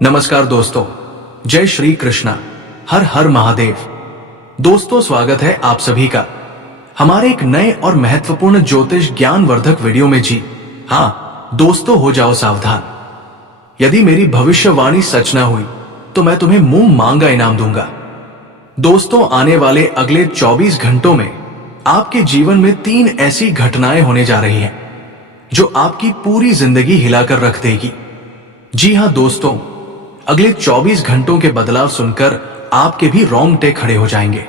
नमस्कार दोस्तों, जय श्री कृष्णा, हर हर महादेव। दोस्तों, स्वागत है आप सभी का हमारे एक नए और महत्वपूर्ण ज्योतिष ज्ञानवर्धक वीडियो में। जी हाँ दोस्तों, हो जाओ सावधान। यदि मेरी भविष्यवाणी सच न हुई तो मैं तुम्हें मुंह मांगा इनाम दूंगा। दोस्तों, आने वाले अगले 24 घंटों में आपके जीवन में 3 ऐसी घटनाएं होने जा रही हैं जो आपकी पूरी जिंदगी हिलाकर रख देगी। जी हाँ दोस्तों, अगले 24 घंटों के बदलाव सुनकर आपके भी रोंगटे खड़े हो जाएंगे।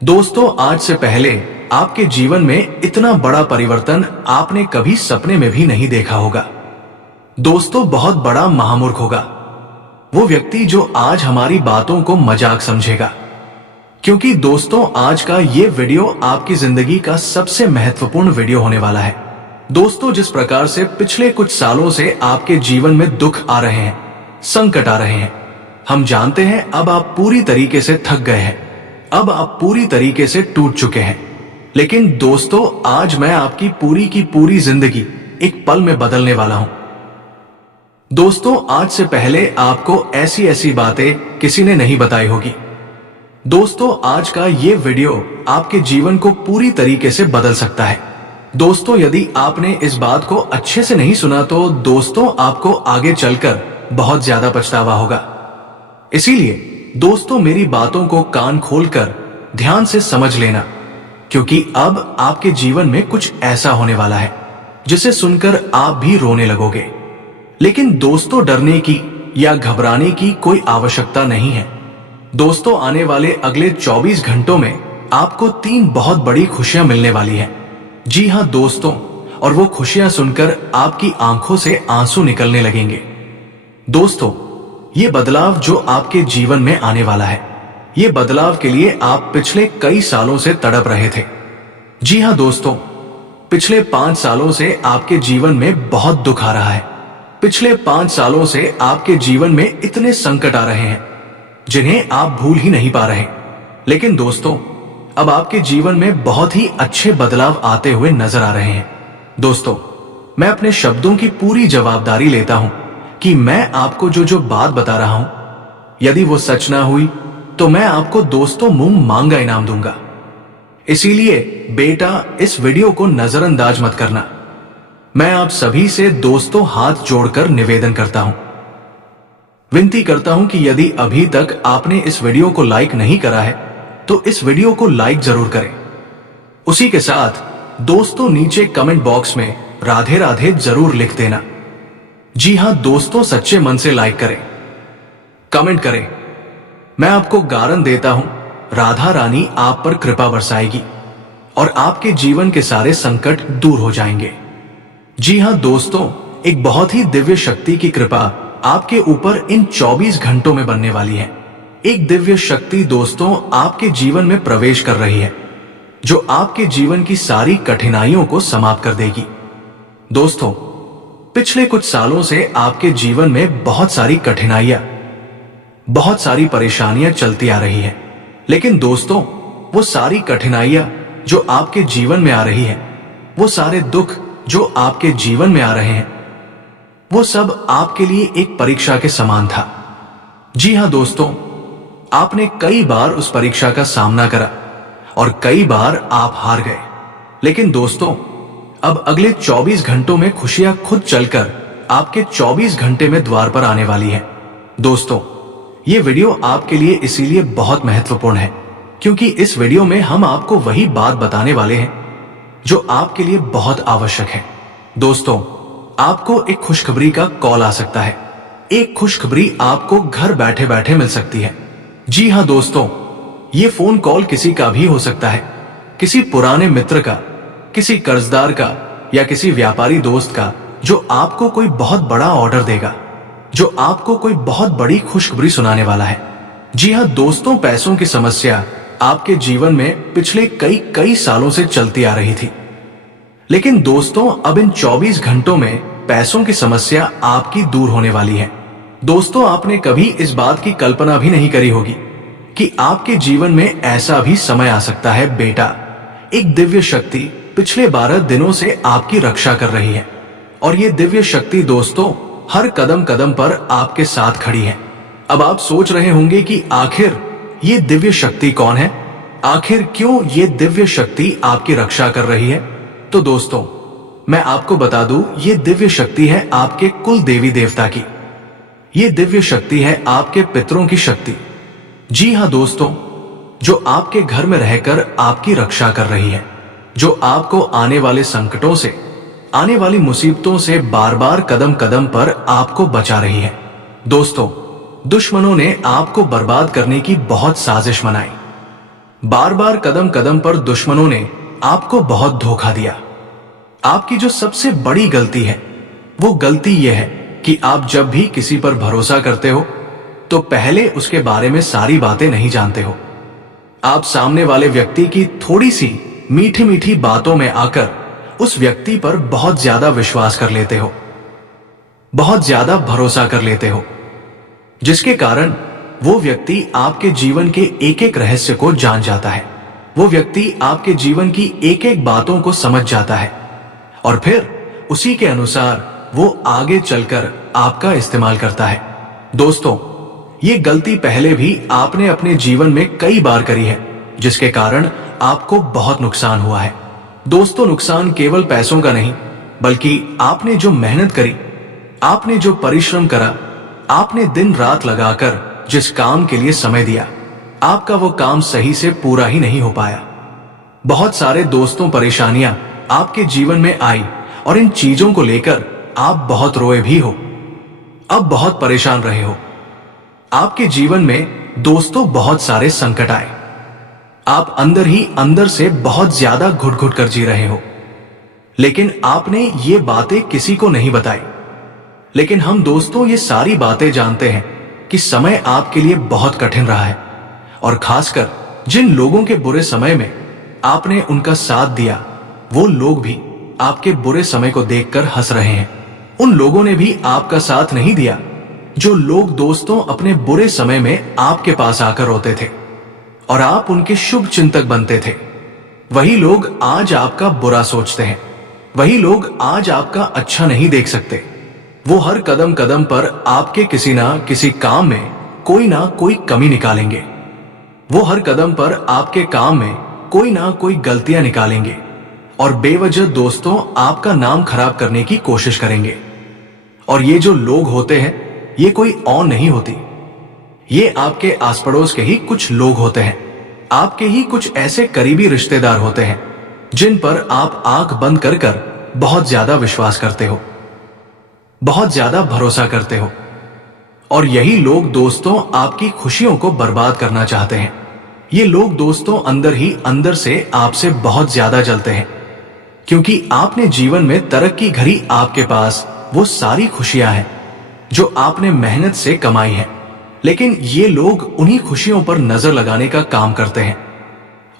दोस्तों, आज से पहले आपके जीवन में इतना बड़ा परिवर्तन आपने कभी सपने में भी नहीं देखा होगा। दोस्तों, बहुत बड़ा महामूर्ख होगा वो व्यक्ति जो आज हमारी बातों को मजाक समझेगा, क्योंकि दोस्तों आज का ये वीडियो आपकी जिंदगी का सबसे महत्वपूर्ण वीडियो होने वाला है। दोस्तों, जिस प्रकार से पिछले कुछ सालों से आपके जीवन में दुख आ रहे हैं, संकट आ रहे हैं, हम जानते हैं अब आप पूरी तरीके से थक गए हैं, अब आप पूरी तरीके से टूट चुके हैं। लेकिन दोस्तों, आज मैं आपकी पूरी की पूरी जिंदगी एक पल में बदलने वाला हूं। दोस्तों, आज से पहले आपको ऐसी ऐसी बातें किसी ने नहीं बताई होगी। दोस्तों, आज का ये वीडियो आपके जीवन को पूरी तरीके से बदल सकता है। दोस्तों, यदि आपने इस बात को अच्छे से नहीं सुना तो दोस्तों आपको आगे चलकर बहुत ज्यादा पछतावा होगा। इसीलिए दोस्तों, मेरी बातों को कान खोलकर ध्यान से समझ लेना, क्योंकि अब आपके जीवन में कुछ ऐसा होने वाला है जिसे सुनकर आप भी रोने लगोगे। लेकिन दोस्तों, डरने की या घबराने की कोई आवश्यकता नहीं है। दोस्तों, आने वाले अगले 24 घंटों में आपको 3 बहुत बड़ी खुशियां मिलने वाली हैं। जी हां दोस्तों, और वो खुशियां सुनकर आपकी आंखों से आंसू निकलने लगेंगे। दोस्तों, ये बदलाव जो आपके जीवन में आने वाला है, ये बदलाव के लिए आप पिछले कई सालों से तड़प रहे थे। जी हां दोस्तों, पिछले 5 सालों से आपके जीवन में बहुत दुख आ रहा है। पिछले 5 सालों से आपके जीवन में इतने संकट आ रहे हैं जिन्हें आप भूल ही नहीं पा रहे। लेकिन दोस्तों, अब आपके जीवन में बहुत ही अच्छे बदलाव आते हुए नजर आ रहे हैं। दोस्तों, मैं अपने शब्दों की पूरी जवाबदारी लेता हूं कि मैं आपको जो बात बता रहा हूं, यदि वो सच ना हुई तो मैं आपको दोस्तों मुंह मांगा इनाम दूंगा। इसीलिए बेटा, इस वीडियो को नजरअंदाज मत करना। मैं आप सभी से दोस्तों हाथ जोड़कर निवेदन करता हूं, विनती करता हूं कि यदि अभी तक आपने इस वीडियो को लाइक नहीं करा है तो इस वीडियो को लाइक जरूर करें। उसी के साथ दोस्तों, नीचे कमेंट बॉक्स में राधे राधे जरूर लिख देना। जी हां दोस्तों, सच्चे मन से लाइक करें, कमेंट करें। मैं आपको गारंटी देता हूं, राधा रानी आप पर कृपा बरसाएगी और आपके जीवन के सारे संकट दूर हो जाएंगे। जी हां दोस्तों, एक बहुत ही दिव्य शक्ति की कृपा आपके ऊपर इन 24 घंटों में बनने वाली है। एक दिव्य शक्ति दोस्तों आपके जीवन में प्रवेश कर रही है जो आपके जीवन की सारी कठिनाइयों को समाप्त कर देगी। दोस्तों, पिछले कुछ सालों से आपके जीवन में बहुत सारी कठिनाइयां, बहुत सारी परेशानियां चलती आ रही हैं। लेकिन दोस्तों, वो सारी कठिनाइयां जो आपके जीवन में आ रही है, वो सारे दुख जो आपके जीवन में आ रहे हैं, वो सब आपके लिए एक परीक्षा के समान था। जी हां दोस्तों, आपने कई बार उस परीक्षा का सामना करा और कई बार आप हार गए। लेकिन दोस्तों, अब अगले 24 घंटों में खुशियां खुद चलकर आपके 24 घंटे में द्वार पर आने वाली है। दोस्तों, ये वीडियो आपके लिए इसीलिए बहुत महत्वपूर्ण है क्योंकि इस वीडियो में हम आपको वही बात बताने वाले हैं जो आपके लिए बहुत आवश्यक है। दोस्तों, आपको एक खुशखबरी का कॉल आ सकता है। एक खुशखबरी आपको घर बैठे बैठे मिल सकती है। जी हां दोस्तों, ये फोन कॉल किसी का भी हो सकता है, किसी पुराने मित्र का, किसी कर्जदार का या किसी व्यापारी दोस्त का, जो आपको कोई बहुत बड़ा ऑर्डर देगा, जो आपको कोई बहुत बड़ी खुशखबरी सुनाने वाला है। जी हां दोस्तों, पैसों की समस्या आपके जीवन में पिछले कई सालों से चलती आ रही थी। लेकिन दोस्तों, अब इन 24 घंटों में पैसों की समस्या आपकी दूर होने वाली है। दोस्तों, आपने कभी इस बात की कल्पना भी नहीं करी होगी कि आपके जीवन में ऐसा भी समय आ सकता है। बेटा, एक दिव्य शक्ति पिछले 12 दिनों से आपकी रक्षा कर रही है और ये दिव्य शक्ति दोस्तों हर कदम कदम पर आपके साथ खड़ी हैं। अब आप सोच रहे होंगे कि आखिर ये दिव्य शक्ति कौन है, आखिर क्यों ये दिव्य शक्ति आपकी रक्षा कर रही है। तो दोस्तों, मैं आपको बता दूं, ये दिव्य शक्ति है आपके कुल देवी देवता की। ये दिव्य शक्ति है आपके पितरों की शक्ति। जी हाँ दोस्तों, जो आपके घर में रहकर आपकी रक्षा कर रही है, जो आपको आने वाले संकटों से, आने वाली मुसीबतों से बार बार कदम कदम पर आपको बचा रही है। दोस्तों, दुश्मनों ने आपको बर्बाद करने की बहुत साजिश बनाई। बार बार कदम कदम पर दुश्मनों ने आपको बहुत धोखा दिया। आपकी जो सबसे बड़ी गलती है, वो गलती यह है कि आप जब भी किसी पर भरोसा करते हो तो पहले उसके बारे में सारी बातें नहीं जानते हो। आप सामने वाले व्यक्ति की थोड़ी सी मीठी मीठी बातों में आकर उस व्यक्ति पर बहुत ज्यादा विश्वास कर लेते हो, बहुत ज्यादा भरोसा कर लेते हो, जिसके कारण वो व्यक्ति आपके जीवन के एक एक रहस्य को जान जाता है। वो व्यक्ति आपके जीवन की एक एक बातों को समझ जाता है और फिर उसी के अनुसार वो आगे चलकर आपका इस्तेमाल करता है। दोस्तों, ये गलती पहले भी आपने अपने जीवन में कई बार करी है, जिसके कारण आपको बहुत नुकसान हुआ है। दोस्तों, नुकसान केवल पैसों का नहीं, बल्कि आपने जो मेहनत करी, आपने जो परिश्रम करा, आपने दिन रात लगाकर जिस काम के लिए समय दिया, आपका वो काम सही से पूरा ही नहीं हो पाया। बहुत सारे दोस्तों, परेशानियां आपके जीवन में आई और इन चीजों को लेकर आप बहुत रोए भी हो, अब बहुत परेशान रहे हो। आपके जीवन में दोस्तों बहुत सारे संकट आए, आप अंदर ही अंदर से बहुत ज्यादा घुट घुट कर जी रहे हो, लेकिन आपने ये बातें किसी को नहीं बताई। लेकिन हम दोस्तों ये सारी बातें जानते हैं कि समय आपके लिए बहुत कठिन रहा है, और खासकर जिन लोगों के बुरे समय में आपने उनका साथ दिया, वो लोग भी आपके बुरे समय को देखकर हंस रहे हैं। उन लोगों ने भी आपका साथ नहीं दिया जो लोग दोस्तों अपने बुरे समय में आपके पास आकर रोते थे और आप उनके शुभ चिंतक बनते थे। वही लोग आज आपका बुरा सोचते हैं, वही लोग आज आपका अच्छा नहीं देख सकते। वो हर कदम कदम पर आपके किसी ना किसी काम में कोई ना कोई कमी निकालेंगे। वो हर कदम पर आपके काम में कोई ना कोई गलतियां निकालेंगे और बेवजह दोस्तों आपका नाम खराब करने की कोशिश करेंगे। और ये जो लोग होते हैं, ये कोई और नहीं होती, ये आपके आस पड़ोस के ही कुछ लोग होते हैं, आपके ही कुछ ऐसे करीबी रिश्तेदार होते हैं जिन पर आप आंख बंद कर कर बहुत ज्यादा विश्वास करते हो, बहुत ज्यादा भरोसा करते हो। और यही लोग दोस्तों आपकी खुशियों को बर्बाद करना चाहते हैं। ये लोग दोस्तों अंदर ही अंदर से आपसे बहुत ज्यादा जलते हैं, क्योंकि आपने जीवन में तरक्की घड़ी आपके पास वो सारी खुशियां हैं जो आपने मेहनत से कमाई है। लेकिन ये लोग उन्हीं खुशियों पर नजर लगाने का काम करते हैं।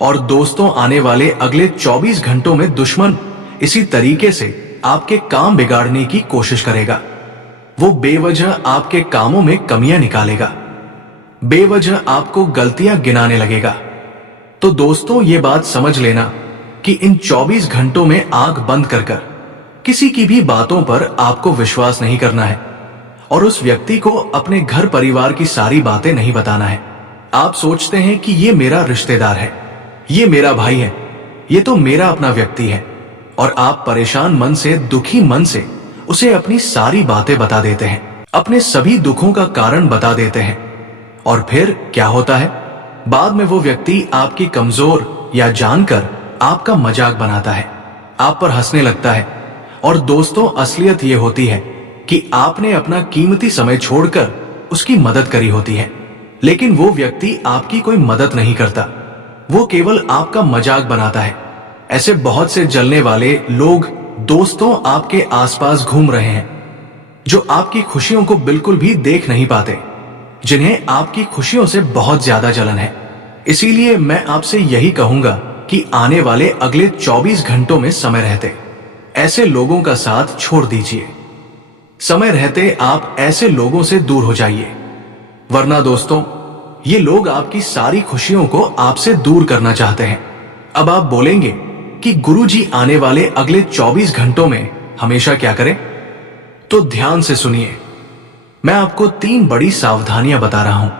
और दोस्तों, आने वाले अगले 24 घंटों में दुश्मन इसी तरीके से आपके काम बिगाड़ने की कोशिश करेगा। वो बेवजह आपके कामों में कमियां निकालेगा, बेवजह आपको गलतियां गिनाने लगेगा। तो दोस्तों, ये बात समझ लेना कि इन 24 घंटों में आंख बंद कर कर किसी की भी बातों पर आपको विश्वास नहीं करना है और उस व्यक्ति को अपने घर परिवार की सारी बातें नहीं बताना है। आप सोचते हैं कि ये मेरा रिश्तेदार है, ये मेरा भाई है, ये तो मेरा अपना व्यक्ति है, और आप परेशान मन से, दुखी मन से उसे अपनी सारी बातें बता देते हैं, अपने सभी दुखों का कारण बता देते हैं। और फिर क्या होता है, बाद में वो व्यक्ति आपकी कमजोर या जानकर आपका मजाक बनाता है, आप पर हंसने लगता है। और दोस्तों, असलियत ये होती है कि आपने अपना कीमती समय छोड़कर उसकी मदद करी होती है, लेकिन वो व्यक्ति आपकी कोई मदद नहीं करता, वो केवल आपका मजाक बनाता है। ऐसे बहुत से जलने वाले लोग दोस्तों आपके आसपास घूम रहे हैं, जो आपकी खुशियों को बिल्कुल भी देख नहीं पाते, जिन्हें आपकी खुशियों से बहुत ज्यादा जलन है। इसीलिए मैं आपसे यही कहूंगा कि आने वाले अगले 24 घंटों में समय रहते ऐसे लोगों का साथ छोड़ दीजिए। समय रहते आप ऐसे लोगों से दूर हो जाइए, वरना दोस्तों ये लोग आपकी सारी खुशियों को आपसे दूर करना चाहते हैं। अब आप बोलेंगे कि गुरुजी आने वाले अगले 24 घंटों में हमेशा क्या करें? तो ध्यान से सुनिए। मैं आपको 3 बड़ी सावधानियां बता रहा हूं।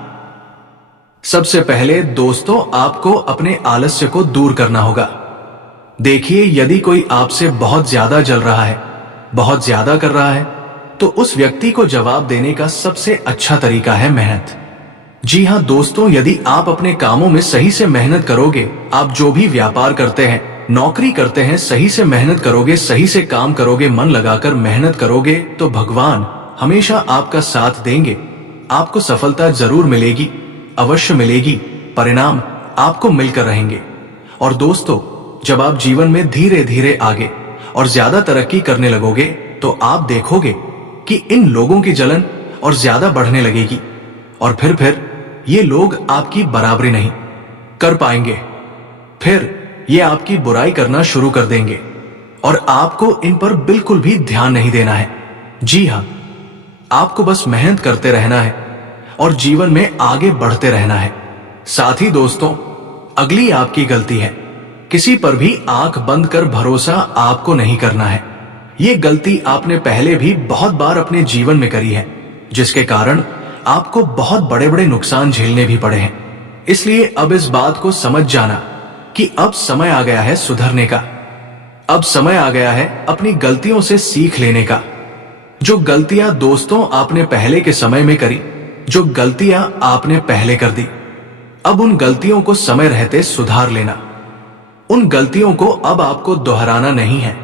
सबसे पहले दोस्तों, आपको अपने आलस्य को दूर करना होगा। देखिए, यदि कोई आपसे बहुत ज्यादा जल रहा है, बहुत ज्यादा कर रहा है, तो उस व्यक्ति को जवाब देने का सबसे अच्छा तरीका है मेहनत। जी हां दोस्तों, यदि आप अपने कामों में सही से मेहनत करोगे, आप जो भी व्यापार करते हैं, नौकरी करते हैं, सही से मेहनत करोगे, सही से काम करोगे, मन लगाकर मेहनत करोगे, तो भगवान हमेशा आपका साथ देंगे। आपको सफलता जरूर मिलेगी, अवश्य मिलेगी। परिणाम आपको मिलकर रहेंगे। और दोस्तों, जब आप जीवन में धीरे धीरे आगे और ज्यादा तरक्की करने लगोगे, तो आप देखोगे कि इन लोगों की जलन और ज्यादा बढ़ने लगेगी, और फिर ये लोग आपकी बराबरी नहीं कर पाएंगे। फिर ये आपकी बुराई करना शुरू कर देंगे और आपको इन पर बिल्कुल भी ध्यान नहीं देना है। जी हां, आपको बस मेहनत करते रहना है और जीवन में आगे बढ़ते रहना है। साथ ही दोस्तों, अगली आपकी गलती है, किसी पर भी आंख बंद कर भरोसा आपको नहीं करना है। ये गलती आपने पहले भी बहुत बार अपने जीवन में करी है, जिसके कारण आपको बहुत बड़े बड़े नुकसान झेलने भी पड़े हैं। इसलिए अब इस बात को समझ जाना कि अब समय आ गया है सुधरने का। अब समय आ गया है अपनी गलतियों से सीख लेने का। जो गलतियां दोस्तों आपने पहले के समय में करी, जो गलतियां आपने पहले कर दी, अब उन गलतियों को समय रहते सुधार लेना। उन गलतियों को अब आपको दोहराना नहीं है।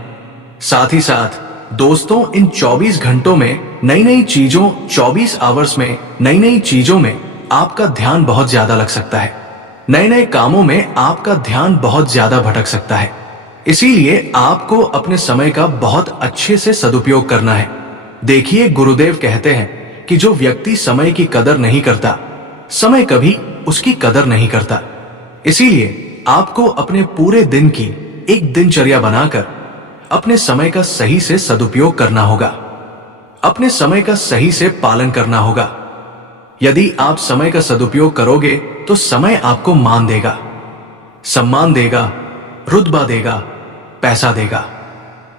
साथ ही साथ दोस्तों, इन 24 घंटों में नई नई चीजों, 24 आवर्स में नई नई चीजों में आपका ध्यान बहुत ज्यादा लग सकता है। नए नए कामों में आपका ध्यान बहुत ज्यादा भटक सकता है। इसीलिए आपको अपने समय का बहुत अच्छे से सदुपयोग करना है। देखिए, गुरुदेव कहते हैं कि जो व्यक्ति समय की कदर नहीं करता, समय कभी उसकी कदर नहीं करता। इसीलिए आपको अपने पूरे दिन की एक दिनचर्या बनाकर अपने समय का सही से सदुपयोग करना होगा। अपने समय का सही से पालन करना होगा। यदि आप समय का सदुपयोग करोगे, तो समय आपको मान देगा, सम्मान देगा, रुतबा देगा, पैसा देगा।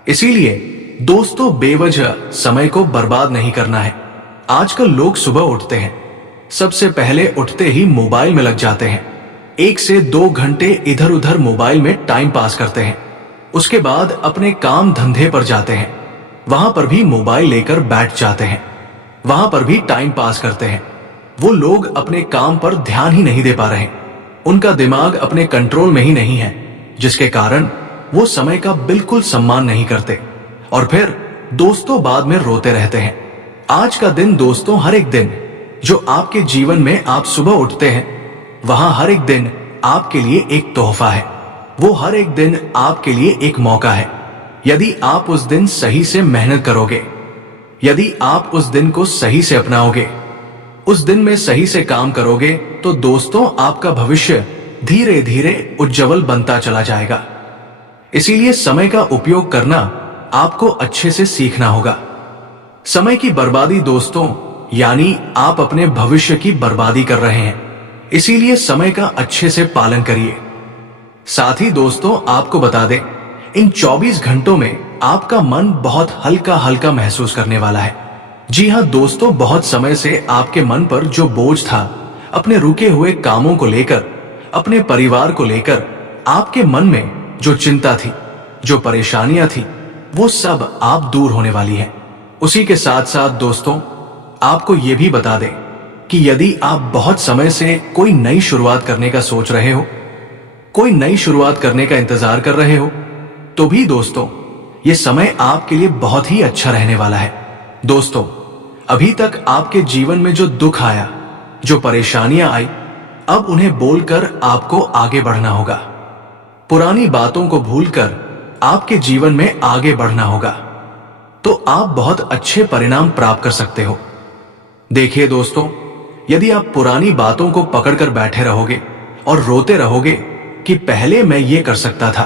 इसीलिए दोस्तों, बेवजह समय को बर्बाद नहीं करना है। आजकल लोग सुबह उठते हैं, सबसे पहले उठते ही मोबाइल में लग जाते हैं। 1 से 2 घंटे इधर उधर मोबाइल में टाइम पास करते हैं। उसके बाद अपने काम धंधे पर जाते हैं, वहां पर भी मोबाइल लेकर बैठ जाते हैं, वहां पर भी टाइम पास करते हैं। वो लोग अपने काम पर ध्यान ही नहीं दे पा रहे। उनका दिमाग अपने कंट्रोल में ही नहीं है, जिसके कारण वो समय का बिल्कुल सम्मान नहीं करते और फिर दोस्तों बाद में रोते रहते हैं। आज का दिन दोस्तों, हर एक दिन जो आपके जीवन में आप सुबह उठते हैं, वहां हर एक दिन आपके लिए एक तोहफा है। वो हर एक दिन आपके लिए एक मौका है। यदि आप उस दिन सही से मेहनत करोगे, यदि आप उस दिन को सही से अपनाओगे, उस दिन में सही से काम करोगे, तो दोस्तों आपका भविष्य धीरे धीरे उज्जवल बनता चला जाएगा। इसीलिए समय का उपयोग करना आपको अच्छे से सीखना होगा। समय की बर्बादी दोस्तों, यानी आप अपने भविष्य की बर्बादी कर रहे हैं। इसीलिए समय का अच्छे से पालन करिए। साथ ही दोस्तों, आपको बता दें, इन 24 घंटों में आपका मन बहुत हल्का हल्का महसूस करने वाला है। जी हां दोस्तों, बहुत समय से आपके मन पर जो बोझ था, अपने रुके हुए कामों को लेकर, अपने परिवार को लेकर, आपके मन में जो चिंता थी, जो परेशानियां थी, वो सब आप दूर होने वाली है। उसी के साथ साथ दोस्तों, आपको ये भी बता दें कि यदि आप बहुत समय से कोई नई शुरुआत करने का सोच रहे हो, कोई नई शुरुआत करने का इंतजार कर रहे हो, तो भी दोस्तों ये समय आपके लिए बहुत ही अच्छा रहने वाला है। दोस्तों, अभी तक आपके जीवन में जो दुख आया, जो परेशानियां आई, अब उन्हें बोलकर आपको आगे बढ़ना होगा। पुरानी बातों को भूलकर आपके जीवन में आगे बढ़ना होगा, तो आप बहुत अच्छे परिणाम प्राप्त कर सकते हो। देखिए दोस्तों, यदि आप पुरानी बातों को पकड़कर बैठे रहोगे और रोते रहोगे कि पहले मैं ये कर सकता था,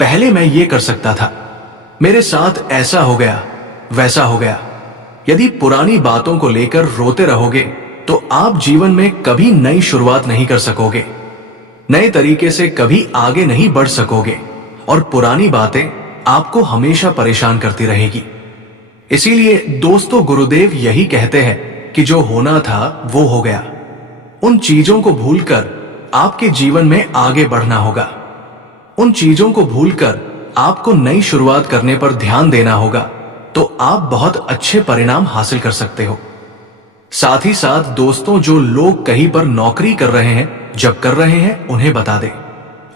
पहले मैं ये कर सकता था, मेरे साथ ऐसा हो गया, वैसा हो गया, यदि पुरानी बातों को लेकर रोते रहोगे, तो आप जीवन में कभी नई शुरुआत नहीं कर सकोगे, नए तरीके से कभी आगे नहीं बढ़ सकोगे और पुरानी बातें आपको हमेशा परेशान करती रहेगी। इसीलिए दोस्तों गुरुदेव यही कहते हैं कि जो होना था वो हो गया। उन चीजों को भूलकर आपके जीवन में आगे बढ़ना होगा। उन चीजों को भूलकर आपको नई शुरुआत करने पर ध्यान देना होगा, तो आप बहुत अच्छे परिणाम हासिल कर सकते हो। साथ ही साथ दोस्तों, जो लोग कहीं पर नौकरी कर रहे हैं, जब कर रहे हैं, उन्हें बता दें,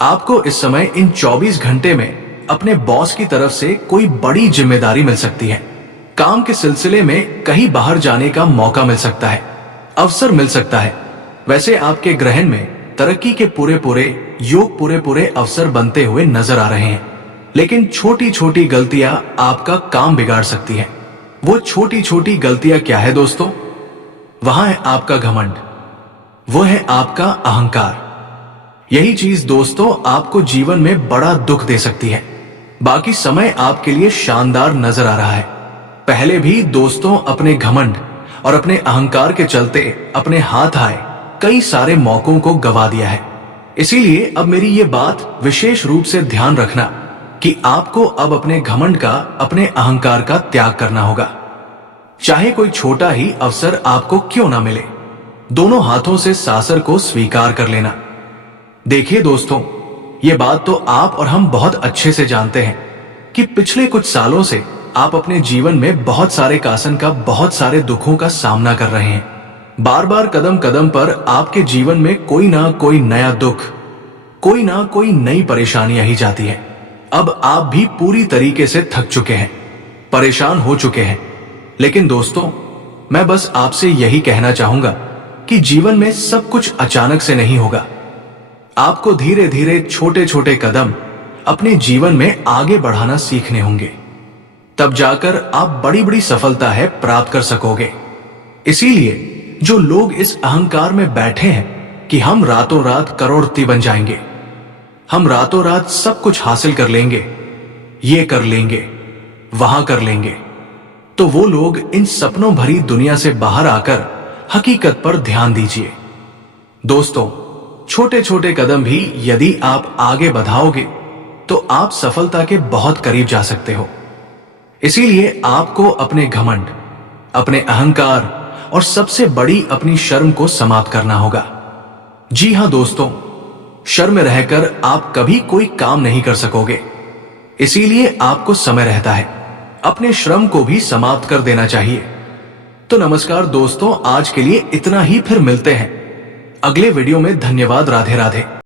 आपको इस समय इन 24 घंटे में अपने बॉस की तरफ से कोई बड़ी जिम्मेदारी मिल सकती है। काम के सिलसिले में कहीं बाहर जाने का मौका मिल सकता है, अवसर मिल सकता है। वैसे आपके ग्रहण में तरक्की के पूरे योग पूरे अवसर बनते हुए नजर आ रहे हैं, लेकिन छोटी छोटी गलतियां आपका काम बिगाड़ सकती हैं। वो छोटी छोटी गलतियां क्या है दोस्तों? वहां है आपका घमंड, वो है आपका अहंकार। यही चीज दोस्तों आपको जीवन में बड़ा दुख दे सकती है। बाकी समय आपके लिए शानदार नजर आ रहा है। पहले भी दोस्तों अपने घमंड और अपने अहंकार के चलते अपने हाथ आए कई सारे मौकों को गवा दिया है। इसीलिए अब मेरी ये बात विशेष रूप से ध्यान रखना कि आपको अब अपने घमंड का, अपने अहंकार का त्याग करना होगा। चाहे कोई छोटा ही अवसर आपको क्यों ना मिले, दोनों हाथों से सासर को स्वीकार कर लेना। देखिए दोस्तों, ये बात तो आप और हम बहुत अच्छे से जानते हैं कि पिछले कुछ सालों से आप अपने जीवन में बहुत सारे कासन का, बहुत सारे दुखों का सामना कर रहे हैं। बार बार कदम कदम पर आपके जीवन में कोई ना कोई नया दुख, कोई ना कोई नई परेशानियां ही जाती है। अब आप भी पूरी तरीके से थक चुके हैं, परेशान हो चुके हैं। लेकिन दोस्तों, मैं बस आपसे यही कहना चाहूंगा कि जीवन में सब कुछ अचानक से नहीं होगा। आपको धीरे धीरे छोटे छोटे कदम अपने जीवन में आगे बढ़ाना सीखने होंगे, तब जाकर आप बड़ी बड़ी सफलता है प्राप्त कर सकोगे। इसीलिए जो लोग इस अहंकार में बैठे हैं कि हम रातों रात करोड़पति बन जाएंगे, हम रातों रात सब कुछ हासिल कर लेंगे, ये कर लेंगे, वहां कर लेंगे, तो वो लोग इन सपनों भरी दुनिया से बाहर आकर हकीकत पर ध्यान दीजिए। दोस्तों, छोटे छोटे कदम भी यदि आप आगे बढ़ाओगे तो आप सफलता के बहुत करीब जा सकते हो। इसीलिए आपको अपने घमंड, अपने अहंकार और सबसे बड़ी अपनी शर्म को समाप्त करना होगा। जी हां दोस्तों, शर्म में रहकर आप कभी कोई काम नहीं कर सकोगे। इसीलिए आपको समय रहता है अपने श्रम को भी समाप्त कर देना चाहिए। तो नमस्कार दोस्तों, आज के लिए इतना ही। फिर मिलते हैं अगले वीडियो में। धन्यवाद। राधे राधे।